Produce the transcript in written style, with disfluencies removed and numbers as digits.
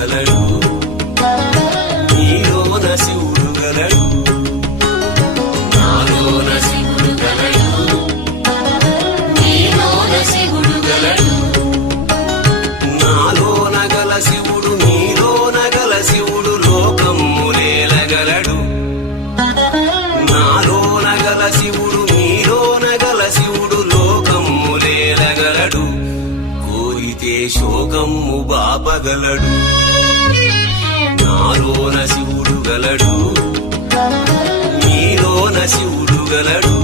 గలడు నీలోన శివుడు గలడు నాలోన శివుడు గలడు నీలోన శివుడు గలడు నాలోన గల శివుడు నీలోన గల శివుడు లోకమ్ములేలగలడు నాలోన గల శివుడు నీలోన గల శివుడు లోకమ్ములేలగలడు కోరితే శోకమ్ము బాపగలడు నాలోన శివుడు గలడు నీలోన శివుడు గలడు